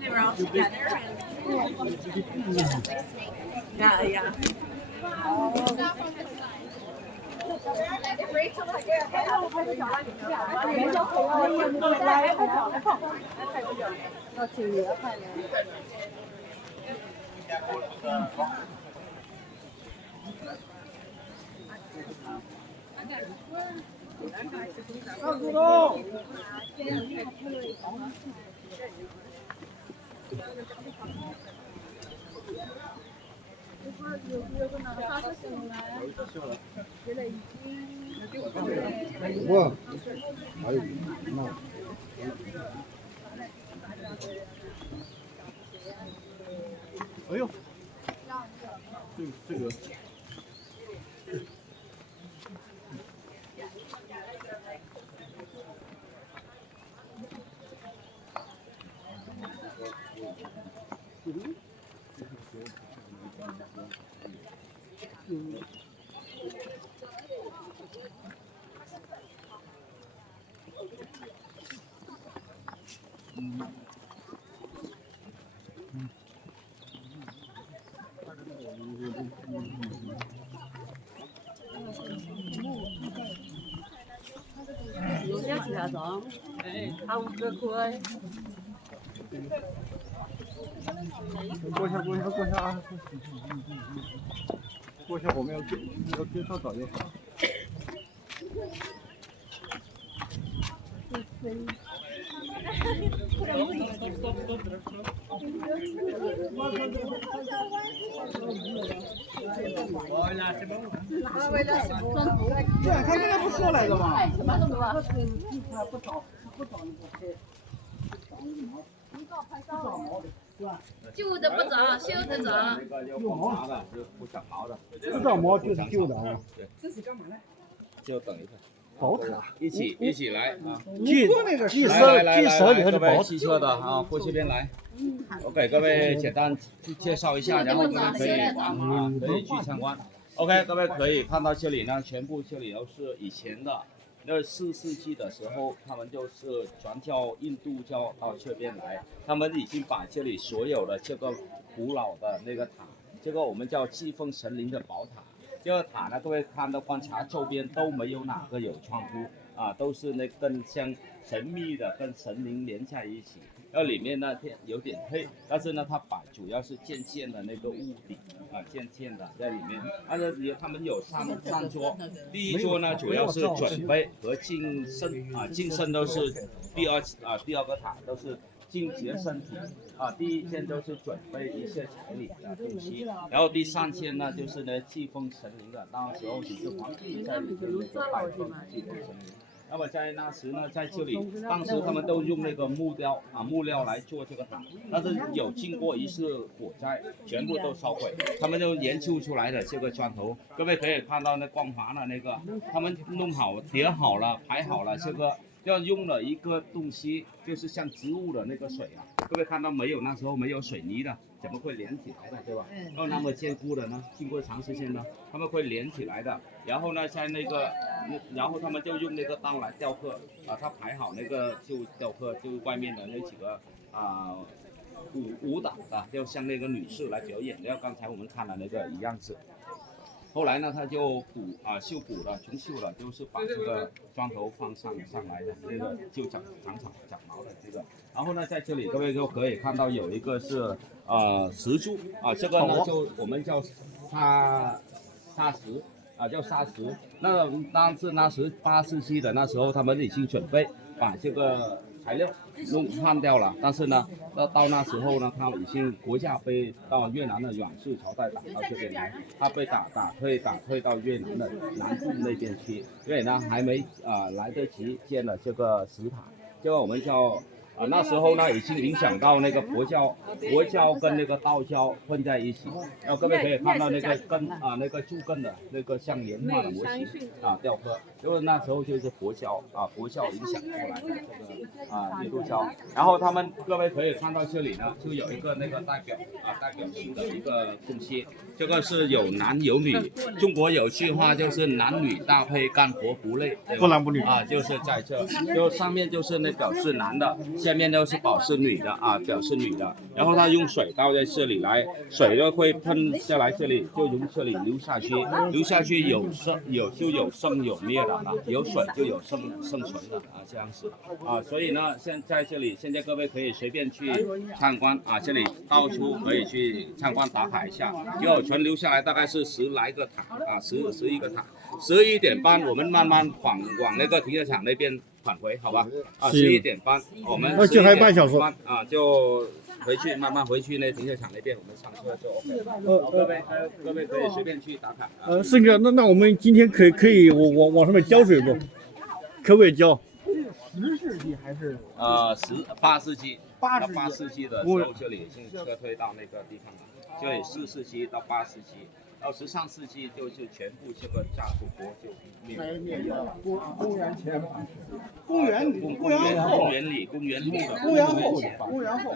they were all together. Yeah, yeah.哇，还有那。哎呦，这个。过一下啊！过一下，我们要介绍导游。对，他刚才不说来着吗？旧的不长，新的长。有毛的，就不长毛的。不长毛就是旧的啊。对。这是干嘛呢？就等一下。宝塔。一起来啊！巨蛇里头的宝塔。汽车的啊，过这边来。我给各位简单介绍一下，然后各位可以去参观。OK， 各位可以看到这里呢，全部这里都是以前的。那4世纪的时候，他们就是传教印度教到这边来，他们已经把这里所有的这个古老的那个塔，这个我们叫祭奉神灵的宝塔。这个塔呢，各位看到观察周边都没有哪个有窗户啊，都是那跟像神秘的跟神灵连在一起。然后里面呢有点黑，但是呢它主要是渐的那个屋顶啊，渐的在里面。他们有3桌，第一桌呢主要是准备和净身都是第二个塔都是净洁身体啊，第一件都是准备一些彩礼的东西，然后第3件呢就是呢祭奉神灵的，那时候只是皇帝在里面拜奉祭奉神灵。那么在那时呢，在这里，当时他们都用那个木料来做这个塔，但是有经过一次火灾，全部都烧毁，他们就研究出来的这个砖头，各位可以看到那光滑的那个，他们弄好叠好了排好了，这个要用了一个东西，就是像植物的那个水啊，各位看到没有？那时候没有水泥的，怎么会连起来的，对吧？然后那么坚固的呢，经过长时间呢，他们会连起来的。然后呢，在那个，然后他们就用那个刀来雕刻啊，他排好那个就雕刻，就外面的那几个舞蹈的，就像那个女士来表演，然后刚才我们看的那个一样子。后来呢，他就修补了，重修了，就是把这个砖头放上来的，这个就长毛的这个。然后呢，在这里各位就可以看到有一个是石柱啊，这个呢就我们叫砂石啊，叫砂石。那时8世纪的那时候，他们已经准备把这个材料换掉了，但是呢，到那时候呢，他已经国家被到越南的阮氏朝代打到这边来，他被打退到越南的南部那边去，所以呢还没来得及建了这个石塔，这个我们叫那时候呢已经影响到那个佛教佛教跟那个道教混在一起。然后各位可以看到那个根啊，那个树根的那个像岩画的模型啊雕刻，因为那时候就是佛教啊，佛教影响过来的这个啊印度教。然后他们各位可以看到这里呢，就有一个那个代表性的一个东西，这个是有男有女。中国有句话就是男女搭配干活不累，不男不女啊，就是在这，就上面就是那表示男的，下面都是表示女的啊，表示女的。然后他用水倒在这里来，水就会喷下来，这里就从这里流下去，流下去有生有灭的啊，有水就有生存的啊，这样子啊，所以呢，现在这里现在各位可以随便去参观啊，这里到处可以去参观打卡一下，就全流下来大概是10来个塔啊，11个塔。11点半我们慢慢往那个停车场那边返回，好吧？啊，11点半我们这还半小时啊，就回去慢慢回去那停车场那边我们上车就 OK。各位可以随便去打卡啊。盛哥，那我们今天可以我往上面浇水不？可不可以浇？10世纪还是8世纪，8世纪的时候这里已经撤退到那个地方了，这里4世纪到8世纪。到13世纪就是全部这个家族国就灭了。公元前，公元后，公元后，公元后。